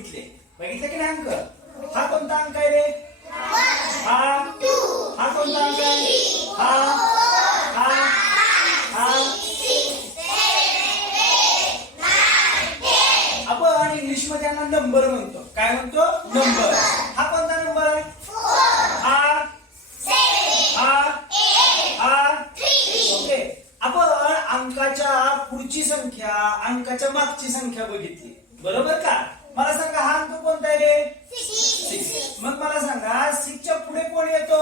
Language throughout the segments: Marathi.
बघितले की नाही अंक? हा कोणता अंक आहे रे? हा कोणता अंक आहे? आपण इंग्लिश मध्ये यांना नंबर म्हणतो. काय म्हणतो? नंबर. हा कोणता नंबर आहे? ओके. आपण अंकाच्या पुढची संख्या, अंकाच्या मागची संख्या बघितली, बरोबर का? मला सांगा हा अंक कोणता आहे रे? 6. मग मला सांगा 6 च्या पुढे कोण येतो?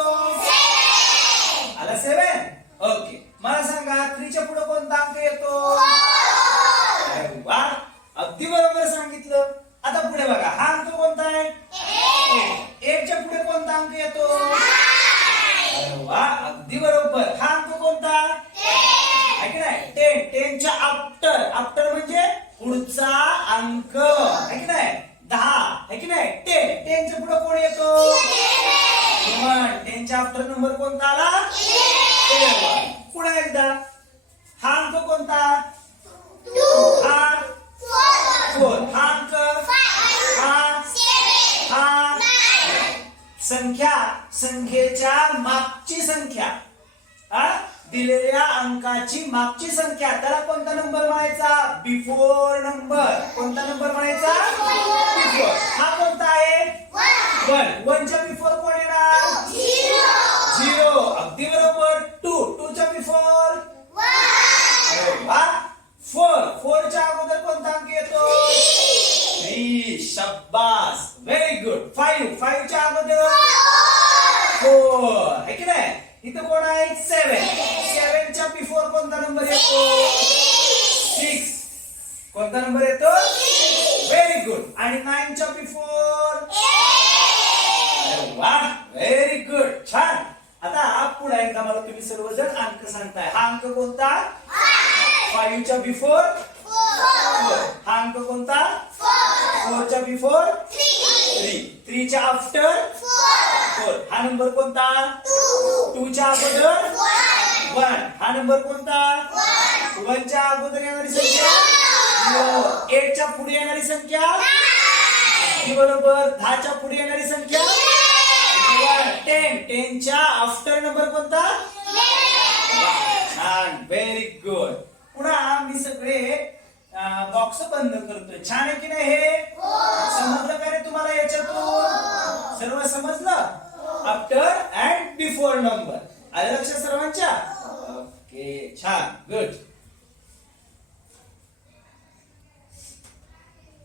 आला 7. ओके. मला सांगा 3 च्या पुढे कोणता अंक येतो? अरे वा, अगदी बरोबर सांगितलं. आता पुढे बघा, हा अंक कोणता आहे? 8 च्या पुढे कोणता अंक येतो? अरे वा, अगदी बरोबर. हा अंक कोणता? 10 च्या आफ्टर म्हणजे पुढचा अंक, आहे की नाही? 10, आहे की नाही? 10 च्या पुढे कोण येतो? 10 च्या आफ्टर नंबर कोणता आला? 11. पुन्हा एकदा, हा अंक कोणता? 4. हा अंक? हा संख्येच्या मागची संख्या, दिलेल्या अंकाची मागची संख्या, त्याला कोणता नंबर म्हणायचा? Before number. कोणता नंबर म्हणायचा? बिफोर. हा कोणता आहे? 1. 1 च्या बिफोर कोण येणार? 0. अगदी बरोबर. 2 च्या बिफोर? अरे वा. 4 च्या अगोदर कोणता अंक येतो? 3. शाबास, व्हेरी गुड. 5 च्या अगोदर 4, आहे की नाही? इथं कोण आहे? 7 च्या बिफोर कोणता नंबर येतो? 6. कोणता नंबर येतो? Very good. आणि 9 च्या बिफोर? अरे वा, व्हेरी गुड, छान. आता पुढे एकदा मला तुम्ही सर्वजण अंक सांगताय. हा अंक कोणता? 5 च्या बिफोर? 4. हा अंक कोणता? 4 च्या बिफोर? 3 च्या आफ्टर? 4. हा नंबर कोणता? 2 च्या अगोदर? 1. हा नंबर कोणता? 1 च्या अगोदर येणारी संख्या? 8 च्या पुढे येणारी संख्या? अगदी बरोबर. 10 च्या पुढे येणारी संख्या? 10 च्या आफ्टर नंबर कोणता? छान, व्हेरी गुड. पुन्हा मी सगळे बॉक्स बंद करतोय. छान आहे की नाही? हे समजलं का रे तुम्हाला? याच्यातून सर्व समजलं? आफ्टर अँड बिफोर नंबर आलं लक्षात सर्वांच्या? ओके, छान, गुड.